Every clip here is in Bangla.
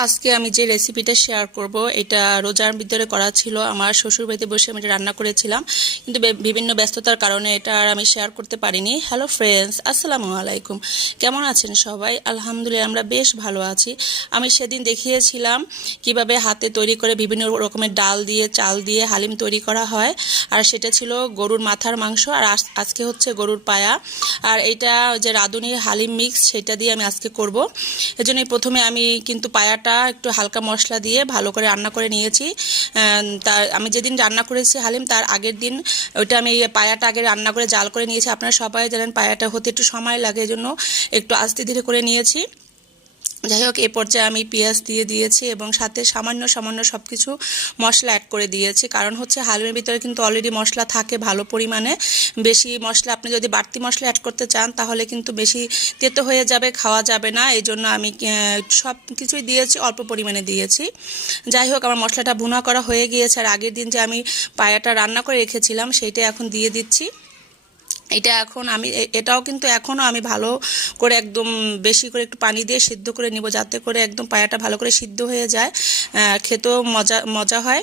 আজকে আমি যে রেসিপিটা শেয়ার করব, এটা রোজার ভিতরে করা ছিল। আমার শ্বশুর বাড়িতে বসে আমি এটা রান্না করেছিলাম। কিন্তু বিভিন্ন ব্যস্ততার কারণে এটা আর আমি শেয়ার করতে পারিনি। হ্যালো ফ্রেন্ডস আসসালামু আলাইকুম। কেমন আছেন সবাই? আলহামদুলিল্লাহ, আমরা বেশ ভালো আছি। আমি সেদিন দেখিয়েছিলাম কীভাবে হাতে তৈরি করে বিভিন্ন রকমের ডাল দিয়ে, চাল দিয়ে হালিম তৈরি করা হয়। আর সেটা ছিল গরুর মাথার মাংস, আর আজ- আজকে হচ্ছে গরুর পায়া। আর এটা যে রাঁধুনির হালিম মিক্স সেটা দিয়ে আমি আজকে করব। এজন্যই প্রথমে আমি কিন্তু পায়াটা একটু হালকা মশলা দিয়ে ভালো করে রান্না করে নিয়েছি। তার, আমি যেদিন রান্না করেছি হালিম, তার আগের দিন ওইটা আমি পায়াটা আগে রান্না করে জাল করে নিয়েছি। আপনারা সবাই জানেন পায়াটা হতে একটু সময় লাগে জন্য একটু আস্তে ধীরে করে নিয়েছি। যাই হোক এ পর্যায়ে আমি পেঁয়াজ দিয়ে দিয়েছি এবং সাথে সামান্য সামান্য সব কিছু মশলা অ্যাড করে দিয়েছি। কারণ হচ্ছে হালুমের ভিতরে কিন্তু অলরেডি মশলা থাকে ভালো পরিমাণে। বেশি মশলা, আপনি যদি বাড়তি মশলা অ্যাড করতে চান, তাহলে কিন্তু বেশি তেতো হয়ে যাবে, খাওয়া যাবে না। এই জন্য আমি সব কিছুই দিয়েছি, অল্প পরিমাণে দিয়েছি। যাই হোক আমার মশলাটা ভুনা করা হয়ে গিয়েছে। আর আগের দিন যে আমি পায়াটা রান্না করে রেখেছিলাম, সেইটা এখন দিয়ে দিচ্ছি। এটা এখন আমি এটাও কিন্তু এখনও আমি ভালো করে একদম বেশি করে একটু পানি দিয়ে সিদ্ধ করে নিব, যাতে করে একদম পায়াটা ভালো করে সিদ্ধ হয়ে যায় খেতেও মজা মজা হয়।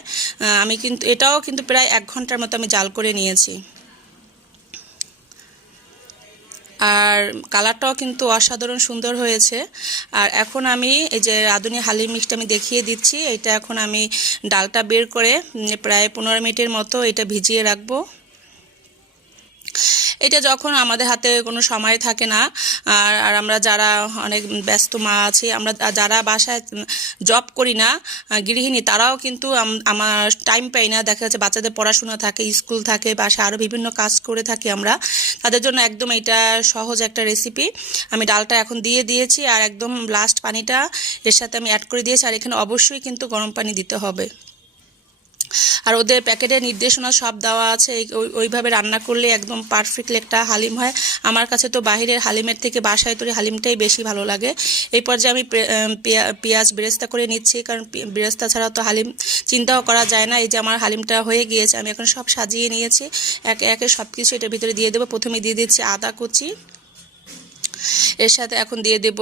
আমি কিন্তু, এটাও কিন্তু প্রায় এক ঘণ্টার মতো আমি জাল করে নিয়েছি। আর কালারটাও কিন্তু অসাধারণ সুন্দর হয়েছে। আর এখন আমি, এই যে রাঁধুনি হালিম মিক্সটা আমি দেখিয়ে দিচ্ছি, এটা এখন আমি ডালটা বের করে প্রায় পনেরো মিনিটের মতো এটা ভিজিয়ে রাখব। এটা যখন আমাদের হাতে কোনো সময় থাকে না, আর আর আমরা যারা অনেক ব্যস্ত মা আছি, আমরা যারা বাসায় জব করি না গৃহিণী, তারাও কিন্তু আমার টাইম পাই না। দেখা যাচ্ছে বাচ্চাদের পড়াশোনা থাকে স্কুল থাকে, বাসায় আরও বিভিন্ন কাজ করে থাকি আমরা। তাদের জন্য একদম এটা সহজ একটা রেসিপি আমি ডালটা এখন দিয়ে দিয়েছি, আর একদম লাস্ট পানিটা এর সাথে আমি অ্যাড করে দিয়েছি, আর এখানে অবশ্যই কিন্তু গরম পানি দিতে হবে। আর ওদের প্যাকেটের নির্দেশনা সব দেওয়া আছে। ওইভাবে রান্না করলে একদম পারফেক্টলি একটা হালিম হয়। আমার কাছে তো বাহিরের হালিমের থেকে বাসায় তৈরি হালিমটাই বেশি ভালো লাগে। এই পর্যায়ে আমি পেঁয়া- পেঁয়াজ বেরেস্তা করে নিচ্ছি, কারণ বেরেস্তা ছাড়া তো হালিম চিন্তাও করা যায় না। এই যে আমার হালিমটা হয়ে গিয়েছে, আমি এখন সব সাজিয়ে নিয়েছি। একে একে সব কিছু এটার ভিতরে দিয়ে দেবো। প্রথমে দিয়ে দিচ্ছি আদা কুচি এর সাথে এখন দিয়ে দেব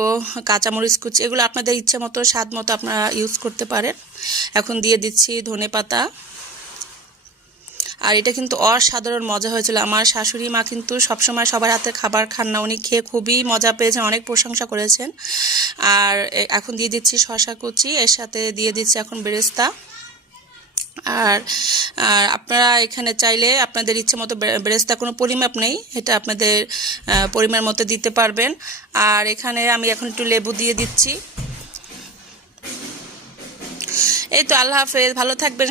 কাঁচামরিচ কুচি। এগুলো আপনাদের ইচ্ছা মতো, স্বাদ মতো আপনারা ইউজ করতে পারেন। এখন দিয়ে দিচ্ছি ধনে পাতা। আর এটা কিন্তু অসাধারণ মজা হয়েছিল। আমার শাশুড়ি মা কিন্তু সবসময় সবার হাতে খাবার খান না। উনি খেয়ে খুবই মজা পেয়েছেন, অনেক প্রশংসা করেছেন। আর এখন দিয়ে দিচ্ছি শশা কুচি। এর সাথে দিয়ে দিচ্ছি এখন বেরেস্তা। আর আর আপনারা এখানে চাইলে আপনাদের ইচ্ছে মতো বেরেস্তা কোনো পরিমাপ নেই, এটা আপনাদের পরিমাণ মতো দিতে পারবেন। আর এখানে আমি এখন একটু লেবু দিয়ে দিচ্ছি। এই তো, আল্লাহ হাফেজ, ভালো থাকবেন